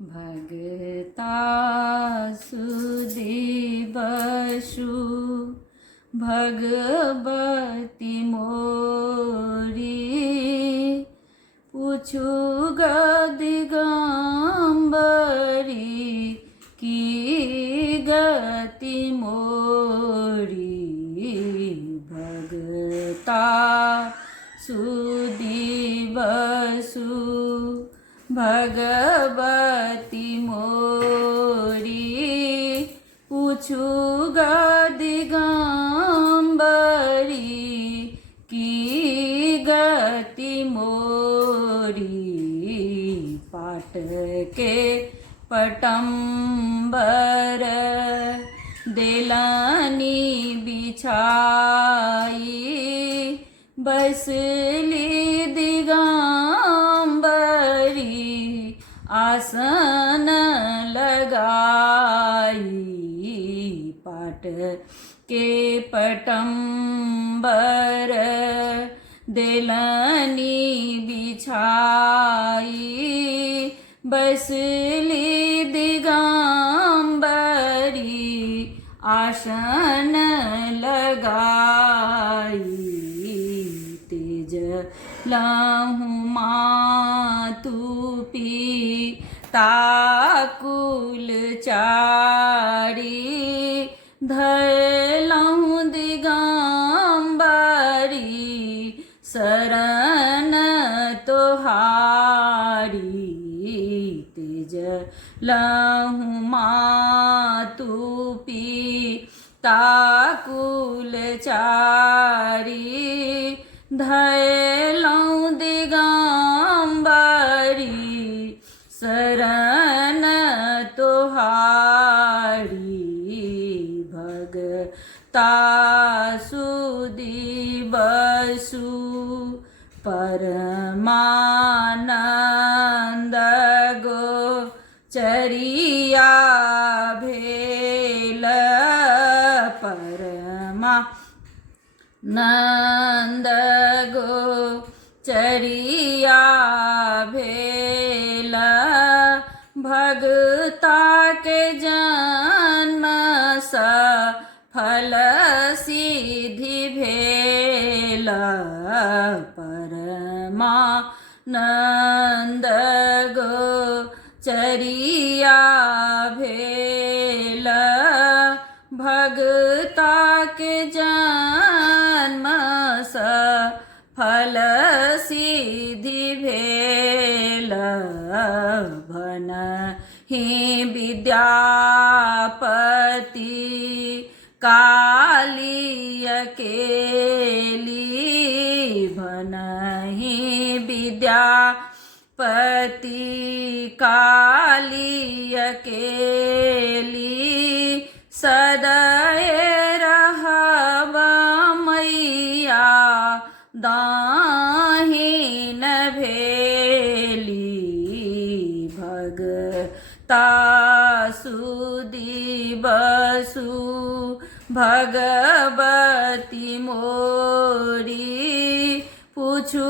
भगता सुदीवसु भगवती मोरी पूछू दिगंबरी की गति मोरी। भगता सुदीवसु भगवती मोरी पूछू दिगंबरी की गति मोरी। पाट के पटंबर देलानी बिछाई बसली दिगंबरी आसन लगाई। पाट के पटंबर देलनी बिछाई बसली दिगंबरी आसन लगाई। तेज लाहू मातुपी ताकुल चारी धरलहूँ दिगंबरी शरण तोहारी। तेज लाहू मातुपी ताकुल चारी धरलहूँ दिगंबरी शरण तोहारी। भगता सुदीवसु परमानंद गोचरिया भेल। परमानंद गोचरिया भेल भगता के जन्म सफल सिद्धि भेल। परमानंद गोचरिया भेल भगता के जन्म सफल सिद्धि भेल। भनहि विद्यापति काली अकेली। भनहि विद्यापति काली अकेली सदय रहब मैया दाहिन भेली। भगता सुदीवसु भगवती मोरी पूछू